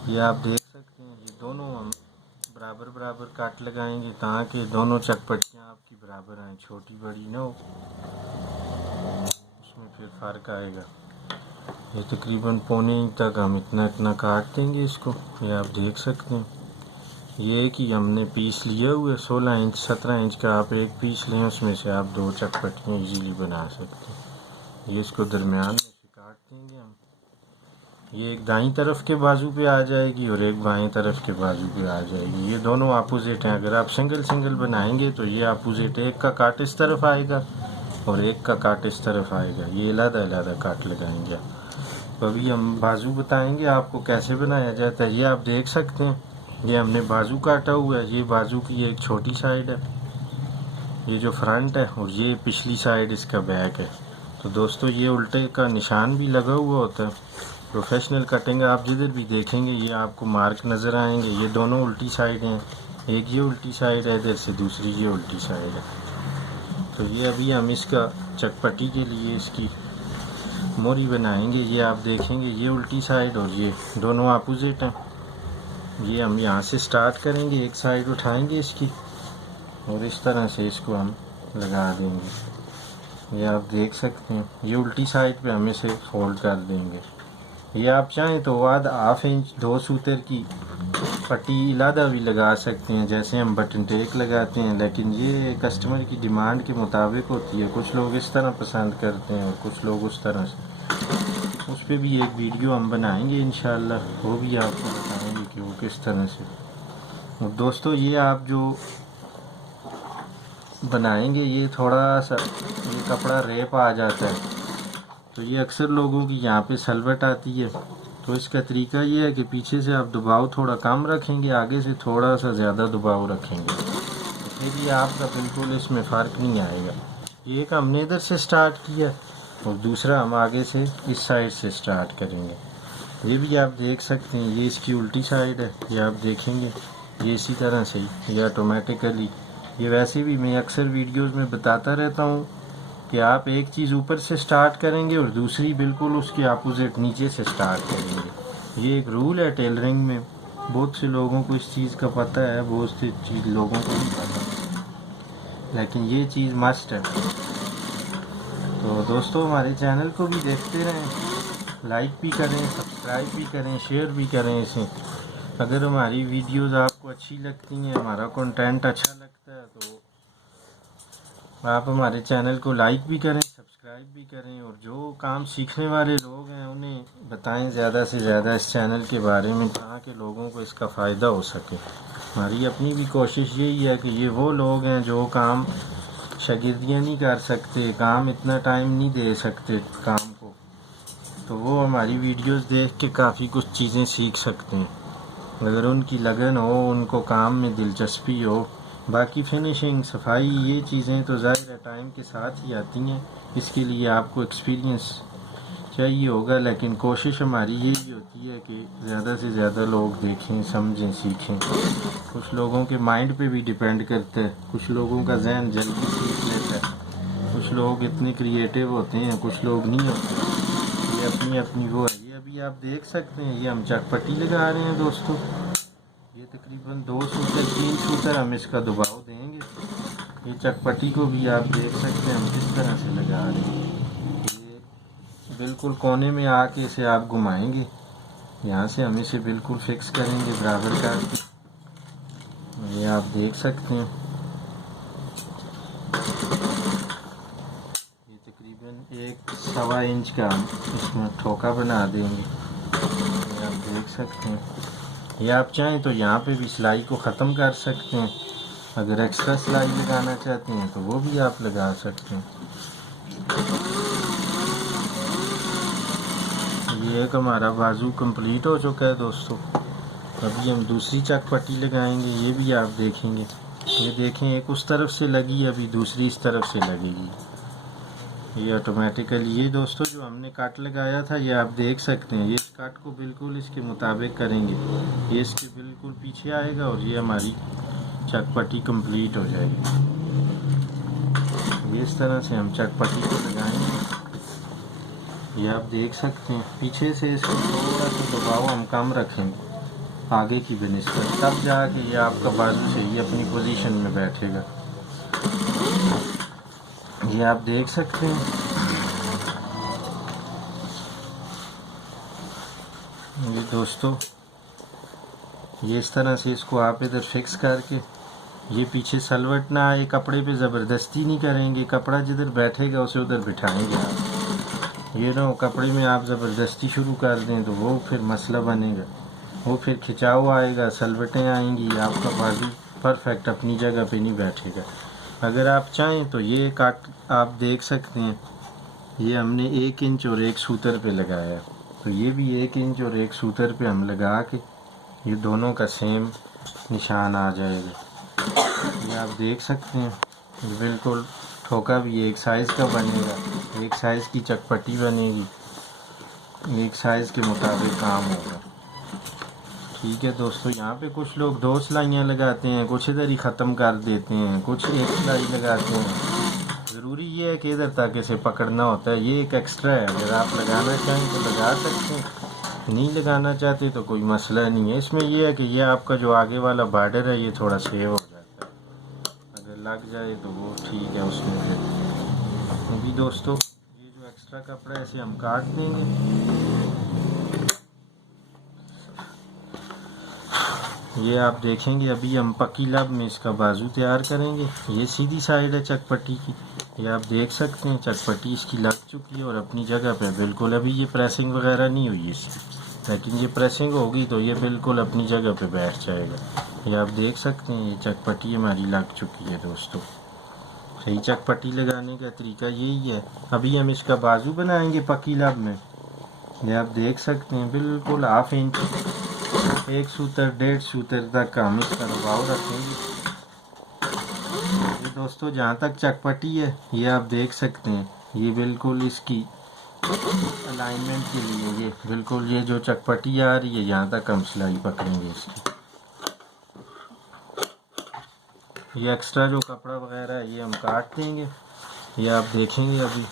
ये आप देख सकते हैं, ये दोनों हम बराबर बराबर काट लगाएंगे ताकि दोनों चकपटियाँ आपकी बराबर आएँ, छोटी बड़ी ना हो, उसमें फिर फ़र्क आएगा। ये तकरीबन पौने इंच तक हम इतना इतना काट देंगे इसको। ये आप देख सकते हैं, ये कि हमने पीस लिए हुए 16 इंच 17 इंच का आप एक पीस लें, उसमें से आप 2 चटपटियाँ इजीली बना सकते हैं। ये इसको दरमियान में से काट देंगे हम। ये एक दाईं तरफ के बाजू पे आ जाएगी और एक बाएं तरफ के बाजू पे आ जाएगी। ये दोनों अपोजिट हैं। अगर आप सिंगल सिंगल बनाएंगे तो ये अपोजिट, एक का काट इस तरफ आएगा और एक का काट इस तरफ आएगा। ये अलग अलग काट लगाएंगे। तो अभी हम बाजू बताएंगे आपको कैसे बनाया जाता है। ये आप देख सकते हैं, ये हमने बाजू काटा हुआ है। ये बाजू की एक छोटी साइड है, ये जो फ्रंट है, और ये पिछली साइड इसका बैक है। तो दोस्तों ये उल्टे का निशान भी लगा हुआ होता है। प्रोफेशनल कटिंग आप जिधर भी देखेंगे ये आपको मार्क नज़र आएंगे। ये दोनों उल्टी साइड हैं, एक ये उल्टी साइड है इधर से, दूसरी ये उल्टी साइड है। तो ये अभी हम इसका चटपटी के लिए इसकी मोरी बनाएंगे। ये आप देखेंगे, ये उल्टी साइड और ये दोनों अपोजिट हैं। ये हम यहाँ से स्टार्ट करेंगे, एक साइड उठाएंगे इसकी और इस तरह से इसको हम लगा देंगे। ये आप देख सकते हैं, ये उल्टी साइड पे हम इसे फोल्ड कर देंगे। ये आप चाहें तो बाद हाफ इंच 2 सूतर की पट्टी इलादा भी लगा सकते हैं, जैसे हम बटन टेक लगाते हैं, लेकिन ये कस्टमर की डिमांड के मुताबिक होती है। कुछ लोग इस तरह पसंद करते हैं और कुछ लोग उस तरह से। उस पर भी एक वीडियो हम बनाएंगे इंशाल्लाह, वो भी आपको बताएंगे कि वो किस तरह से। और दोस्तों ये आप जो बनाएंगे, ये थोड़ा सा ये कपड़ा रेप आ जाता है, तो ये अक्सर लोगों की यहाँ पे सलवट आती है। तो इसका तरीका ये है कि पीछे से आप दबाव थोड़ा कम रखेंगे, आगे से थोड़ा सा ज़्यादा दबाव रखेंगे, फिर भी आपका बिल्कुल इसमें फ़र्क नहीं आएगा। एक हमने इधर से स्टार्ट किया और दूसरा हम आगे से इस साइड से स्टार्ट करेंगे। ये भी आप देख सकते हैं, ये इसकी उल्टी साइड है। ये आप देखेंगे, ये इसी तरह से ये ऑटोमेटिकली, ये वैसे भी मैं अक्सर वीडियोस में बताता रहता हूँ कि आप एक चीज़ ऊपर से स्टार्ट करेंगे और दूसरी बिल्कुल उसके अपोजिट नीचे से स्टार्ट करेंगे। ये एक रूल है टेलरिंग में, बहुत से लोगों को इस चीज़ का पता है, बहुत सी चीज़ लोगों को नहीं पता, लेकिन ये चीज़ मस्ट है। तो दोस्तों हमारे चैनल को भी देखते रहें, लाइक भी करें, सब्सक्राइब भी करें, शेयर भी करें इसे। अगर हमारी वीडियोस आपको अच्छी लगती हैं, हमारा कंटेंट अच्छा लगता है, तो आप हमारे चैनल को लाइक भी करें, सब्सक्राइब भी करें। और जो काम सीखने वाले लोग हैं उन्हें बताएं ज़्यादा से ज़्यादा इस चैनल के बारे में, ताकि लोगों को इसका फ़ायदा हो सके। हमारी अपनी भी कोशिश यही है कि ये वो लोग हैं जो काम शागिर्दियाँ नहीं कर सकते, काम इतना टाइम नहीं दे सकते काम को, तो वो हमारी वीडियोस देख के काफ़ी कुछ चीज़ें सीख सकते हैं, अगर उनकी लगन हो, उनको काम में दिलचस्पी हो। बाकी फिनिशिंग, सफाई, ये चीज़ें तो ज़ाहिर है टाइम के साथ ही आती हैं, इसके लिए आपको एक्सपीरियंस चाहिए होगा, लेकिन कोशिश हमारी यही होती है कि ज़्यादा से ज़्यादा लोग देखें, समझें, सीखें। कुछ लोगों के माइंड पे भी डिपेंड करता है, कुछ लोगों का जहन जल्दी सीख लेता है, कुछ लोग इतने क्रिएटिव होते हैं, कुछ लोग नहीं होते। ये अपनी अपनी वो है। ये अभी आप देख सकते हैं, ये हम चकपट्टी लगा रहे हैं दोस्तों। ये तकरीबन 2 सूतर 3 सूतर हम इसका दबाव देंगे। ये चकपट्टी को भी आप देख सकते हैं हम किस तरह से लगा रहे हैं। ये बिल्कुल कोने में आके इसे आप घुमाएंगे, यहाँ से हम इसे बिल्कुल फिक्स करेंगे बराबर करके। ये आप देख सकते हैं, ये तकरीबन 1 सवा इंच का हम इसमें ठोका बना देंगे। ये आप देख सकते हैं, ये आप चाहें तो यहाँ पे भी सिलाई को ख़त्म कर सकते हैं, अगर एक्स्ट्रा सिलाई लगाना चाहते हैं तो वो भी आप लगा सकते हैं। ये एक हमारा बाजू कंप्लीट हो चुका है दोस्तों। अभी हम दूसरी चकपट्टी लगाएंगे, ये भी आप देखेंगे। ये देखें, एक उस तरफ से लगी, अभी दूसरी इस तरफ से लगेगी। ये ऑटोमेटिकली, ये दोस्तों जो हमने कट लगाया था, ये आप देख सकते हैं, ये इस कट को बिल्कुल इसके मुताबिक करेंगे, ये इसके बिल्कुल पीछे आएगा और ये हमारी चकपट्टी कंप्लीट हो जाएगी। ये इस तरह से हम चकपट्टी को लगाएंगे। ये आप देख सकते हैं, पीछे से इसको थोड़ा सा दबाव हम कम रखेंगे, आगे की बनस्बत, तब जाके ये आपका बाजू सही अपनी पोजीशन में बैठेगा। ये आप देख सकते हैं। ये दोस्तों, ये इस तरह से इसको आप इधर फिक्स करके, ये पीछे सलवट ना आए, कपड़े पे ज़बरदस्ती नहीं करेंगे, कपड़ा जिधर बैठेगा उसे उधर बिठाएंगे आप। ये ना कपड़े में आप ज़बरदस्ती शुरू कर दें तो वो फिर मसला बनेगा, वो फिर खिंचाव आएगा, सलवटें आएंगी, आपका बाजू परफेक्ट अपनी जगह पे नहीं बैठेगा। अगर आप चाहें तो ये काट आप देख सकते हैं, ये हमने 1 इंच और 1 सूतर पे लगाया है, तो ये भी 1 इंच और 1 सूतर पे हम लगा के ये दोनों का सेम निशान आ जाएगा। ये आप देख सकते हैं, बिल्कुल ठोका भी एक साइज़ का बनेगा, एक साइज़ की चकपट्टी बनेगी, एक साइज़ के मुताबिक काम होगा। ठीक है दोस्तों, यहाँ पे कुछ लोग 2 सिलाइयाँ लगाते हैं, कुछ इधर ही ख़त्म कर देते हैं, कुछ 1 सिलाई लगाते हैं। ज़रूरी ये है कि इधर तक इसे पकड़ना होता है, ये एक एक्स्ट्रा है। अगर आप लगाना चाहें तो लगा सकते हैं, नहीं लगाना चाहते तो कोई मसला नहीं है। इसमें यह है कि ये आपका जो आगे वाला बॉर्डर है ये थोड़ा सेव हो जाता है, अगर लग जाए तो वो ठीक है उसमें। फिर अभी दोस्तों ये जो एक्स्ट्रा कपड़ा है इसे हम काट देंगे। ये आप देखेंगे, अभी हम पक्की लब में इसका बाजू तैयार करेंगे। ये सीधी साइड है चकपट्टी की, ये आप देख सकते हैं चकपट्टी इसकी लग चुकी है और अपनी जगह पे बिल्कुल। अभी ये प्रेसिंग वगैरह नहीं हुई है इसकी, लेकिन ये प्रेसिंग होगी तो ये बिल्कुल अपनी जगह पे बैठ जाएगा। ये आप देख सकते हैं, ये चकपट्टी हमारी लग चुकी है दोस्तों। सही चकपट्टी लगाने का तरीका यही है। अभी हम इसका बाजू बनाएंगे पक्की लब में। ये आप देख सकते हैं बिल्कुल 1/2 इंच, 1 सूतर 1.5 सूतर तक हम इसका दबाव रखेंगे। ये दोस्तों जहाँ तक चकपट्टी है ये आप देख सकते हैं, ये बिल्कुल इसकी अलाइनमेंट के लिए ये बिल्कुल ये जो चकपट्टी आ रही है यहाँ तक हम सिलाई पकड़ेंगे इसकी। ये एक्स्ट्रा जो कपड़ा वगैरह है ये हम काट देंगे। ये आप देखेंगे, अभी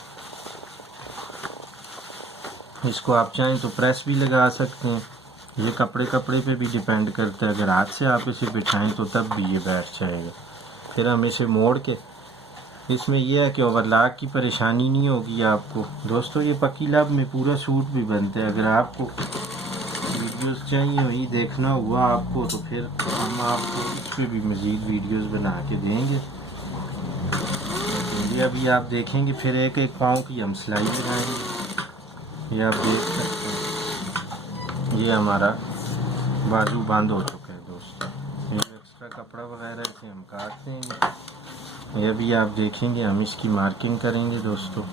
इसको आप चाहें तो प्रेस भी लगा सकते हैं। ये कपड़े पे भी डिपेंड करता है, अगर हाथ से आप इसे बिछाएं तो तब भी ये बैठ जाएगा। फिर हम इसे मोड़ के, इसमें यह है कि ओवरलॉक की परेशानी नहीं होगी आपको। दोस्तों ये पक्की लब में पूरा सूट भी बनता है, अगर आपको वीडियोस चाहिए वही देखना हुआ आपको तो फिर हम आपको इस पर भी मज़ीद वीडियोस बना के देंगे। ये अभी आप देखेंगे, फिर एक एक पाँव की हम सिलाई लगाएंगे। ये आप देख सकते हैं, ये हमारा बाजू बंद हो चुका है दोस्तों। ये एक्स्ट्रा कपड़ा वगैरह इसे हम काट देंगे। ये भी आप देखेंगे, हम इसकी मार्किंग करेंगे दोस्तों।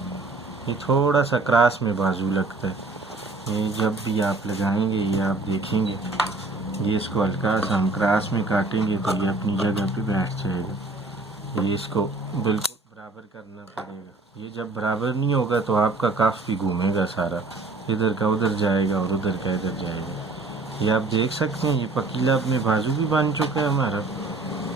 ये थोड़ा सा क्रॉस में बाजू लगता है, ये जब भी आप लगाएंगे ये आप देखेंगे, ये इसको हल्का सा हम क्रॉस में काटेंगे तो ये अपनी जगह पे बैठ जाएगा। ये इसको बिल्कुल बराबर करना पड़ेगा। ये जब बराबर नहीं होगा तो आपका कफ भी घूमेगा सारा, इधर का उधर जाएगा और उधर का इधर जाएगा। ये आप देख सकते हैं, ये पक्की लब में बाजू भी बन चुका है हमारा।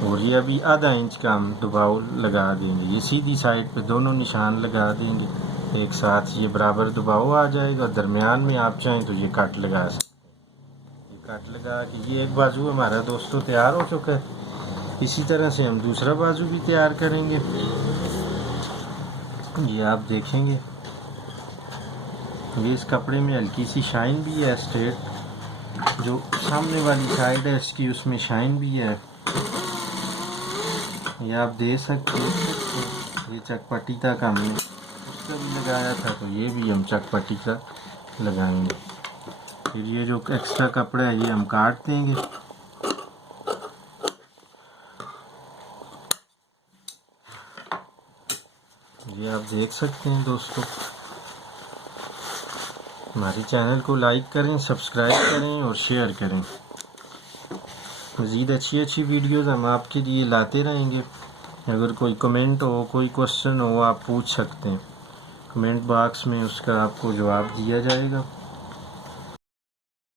और ये अभी आधा इंच का हम दबाव लगा देंगे। ये सीधी साइड पे दोनों निशान लगा देंगे एक साथ, ये बराबर दबाव आ जाएगा। दरमियान में आप चाहें तो ये कट लगा सकते हैं। ये कट लगा के ये एक बाजू हमारा दोस्तों तैयार हो चुका है। इसी तरह से हम दूसरा बाजू भी तैयार करेंगे। ये आप देखेंगे, ये इस कपड़े में हल्की सी शाइन भी है, स्ट्रेट जो सामने वाली साइड है इसकी उसमें शाइन भी है। ये आप देख सकते हैं, ये चकपट्टी तक हमने उसका भी लगाया था तो ये भी हम चकपट्टी का लगाएंगे। फिर ये जो एक्स्ट्रा कपड़ा है ये हम काट देंगे। ये आप देख सकते हैं दोस्तों। हमारे चैनल को लाइक करें, सब्सक्राइब करें और शेयर करें। मज़ीद अच्छी वीडियोस हम आपके लिए लाते रहेंगे। अगर कोई कमेंट हो, कोई क्वेश्चन हो, आप पूछ सकते हैं कमेंट बॉक्स में, उसका आपको जवाब दिया जाएगा।